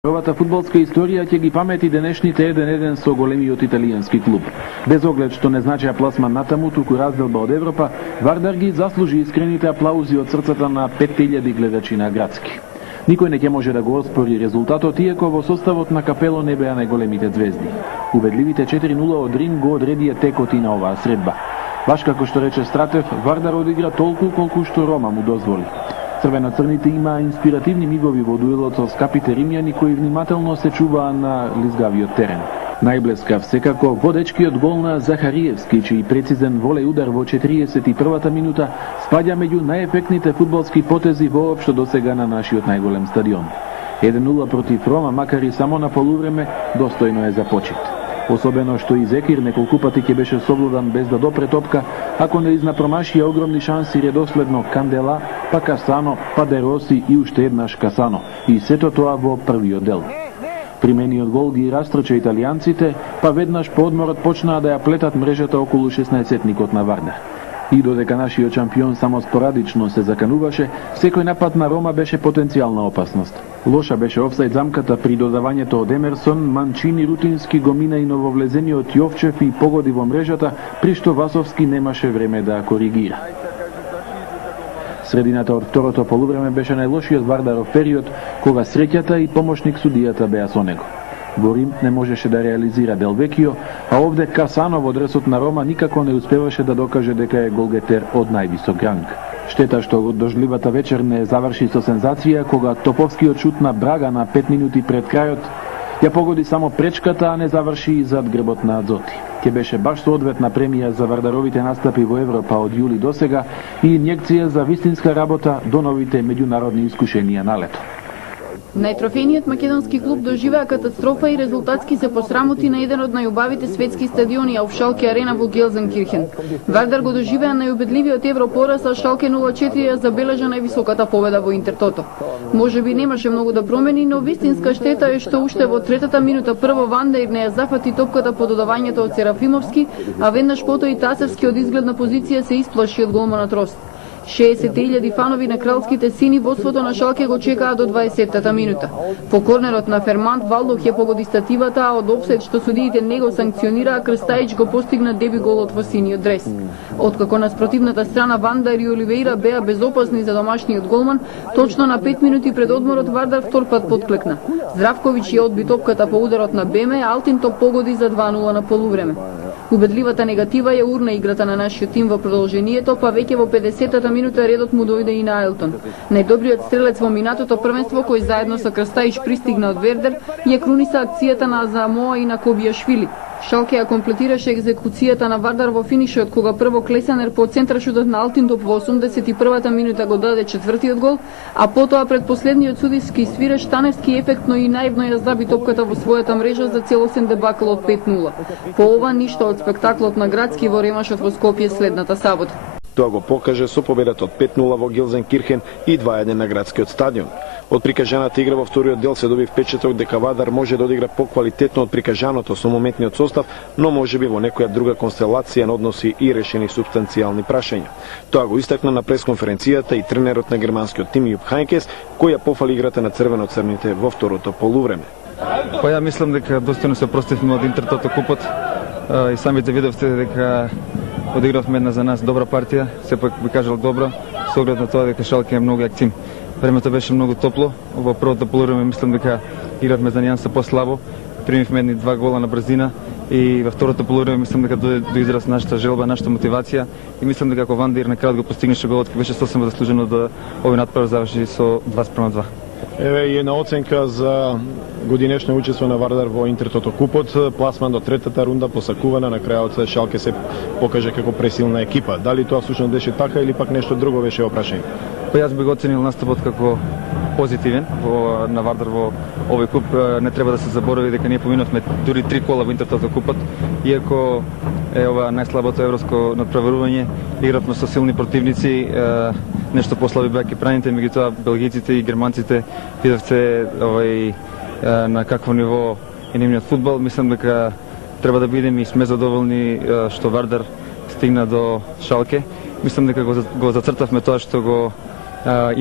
Вардаровата фудбалска историја ќе ги памети денешните 1-1 со големиот италијански клуб. Без оглед што не значеа пласман натаму, туку разделба од Европа, Вардар ги заслужи искрените аплаузи од срцата на 5000 гледачи на Градски. Никој не ќе може да го оспори резултатот, иако во составот на Капело не беа најголемите звезди. Убедливите 4-0 од Рим го одредија текот и на оваа средба. Баш како што рече Стратев, Вардар одигра толку колку што Рома му дозволи. Црвено-црните имаа инспиративни мигови во дуелот со скапите римјани кои внимателно се чуваа на лизгавиот терен. Најблескав секако водечкиот гол на Захариевски, чиј прецизен волеј удар во 41-та минута спаѓа меѓу најефектните фудбалски потези воопшто досега на нашиот најголем стадион. 1-0 против Рома, макар и само на полувреме, достојно е за почит. Особено што и Зекир неколку пати ќе беше совладан без да допре топка, ако не изнапромашија огромни шанси редоследно Кандела, па Касано, па Дероси и уште еднаш Касано. И сето тоа во првиот дел. Примениот гол ги растрча италијанците, па веднаш по одморот почнаа да ја плетат мрежата околу 16-етникот на Вардар. И додека нашиот шампион само спорадично се закануваше, секој напад на Рома беше потенцијална опасност. Лоша беше офсајд замката при додавањето од Емерсон, Манчини рутински го мина и нововлезениот Јовчев и погоди во мрежата, при што Васовски немаше време да коригира. Средината од второто полувреме беше најлошиот Вардаров период, кога среќата и помошник судијата беа со него. Во Рим не можеше да реализира Дел Векио, а овде Касано во дресот на Рома никако не успеваше да докаже дека е голгетер од највисок ранг. Штета што дождливата вечер не заврши со сензација, кога топовскиот шут на Брага на 5 минути пред крајот ја погоди само пречката, а не заврши и зад грбот на Адзоти. Ке беше баш соодветна премија за Вардаровите настапи во Европа од јули досега и инјекција за вистинска работа до новите меѓународни искушенија на лето. Најтрофејниот македонски клуб доживеа катастрофа и резултатски се посрамоти на еден од најубавите светски стадиони, а Шалке арена во Гелзенкирхен. Вардар го доживеа најубедливиот европораз, а Шалке 0-4 ја забележа највисоката победа во Интертото. Може би немаше многу да промени, но вистинска штета е што уште во третата минута прво Вандер не ја зафати топката по додавањето од Серафимовски, а веднаш потоа и Тасевски од изгледна позиција се исплаши од голманот Рост. 60.000 фанови на кралските сини водството на Шалке го чекаа до 20-та минута. По корнерот на Фермант Валдох ја погоди стативата, а од офсайд што судиите не го санкционираа, Крстаич го постигна деби голот во синиот дрес. Откако на спротивната страна Вандар и Оливеира беа безопасни за домашниот голман, точно на 5 минути пред одморот Вардар втор пат подклекна. Здравковиќ ја одби топката по ударот на Беме, а Алтинтоп погоди за 2-0 на полувреме. Убедливата негатива ја урна играта на нашиот тим во продолжението, па веќе во 50-та минута редот му дојде и на Айлтон. Најдобриот стрелец во минатото првенство, кој заедно со Крстаич пристигна од Вердер, ја круниса акцијата на Замоа и на Кобијашвили. Шалке ја комплетираше екзекуцијата на Вардар во финишот, кога прво Клесанер по центрашутот на Алтинтоп во 81-та минута го даде четвртиот гол, а потоа пред последниот судиски свиреч Таневски ефектно и наивно ја заби топката во својата мрежа за целосен дебакл од 5-0. По ова ништо од спектаклот на Градски во ремашот во Скопје следната сабота. Тоа го покаже со победата од 5-0 во Гелзенкирхен и 2-1 на градскиот стадион. Од прикажаната игра во вториот дел се доби впечаток дека Вардар може да одигра поквалитетно од прикажаното со моментниот состав, но можеби во некоја друга констелација на односи и решени субстанцијални прашања. Тоа го истакна на пресконференцијата и тренерот на германскиот тим Јуп Хајнкес, кој ја пофали играта на црвено-црните во второто полувреме. Па ја мислам дека достојно се простивме од Интертото купот и самите видовте дека одигравме една за нас добра партија, сепак би кажал добра, со оглед на тоа дека Шалке е многу актив. Времето беше многу топло, во првото полувреме мислам дека игравме за нијанса послабо, примивме едни 2 гола на брзина и во второто полувреме мислам дека до израз нашата желба, нашата мотивација и мислам дека ако Вандер на крајот го постигнеше голот, беше сосема заслужено да овој натпрев заврши со 2:2. Еве и една оценка за годинешно учество на Вардар во Интертото купот, пласман до третата рунда, посакувана, на крајот Шалке се покаже како пресилна екипа. Дали тоа всушност беше така или пак нешто друго беше опрашање? Па јас би го оценил настапот како позитивен на Вардар во овој куп. Не треба да се заборави дека ние поминавме дури 3 кола во Интертото купот, иако е ова најслабото европско надпреварување, игравме со силни противници, нешто послаби беа кипраните, меѓутоа белгијците и германците видовте на какво ниво е нивниот фудбал. Мислам дека треба да бидеме и сме задоволни што Вардар стигна до Шалке. Мислам дека го зацртавме тоа што го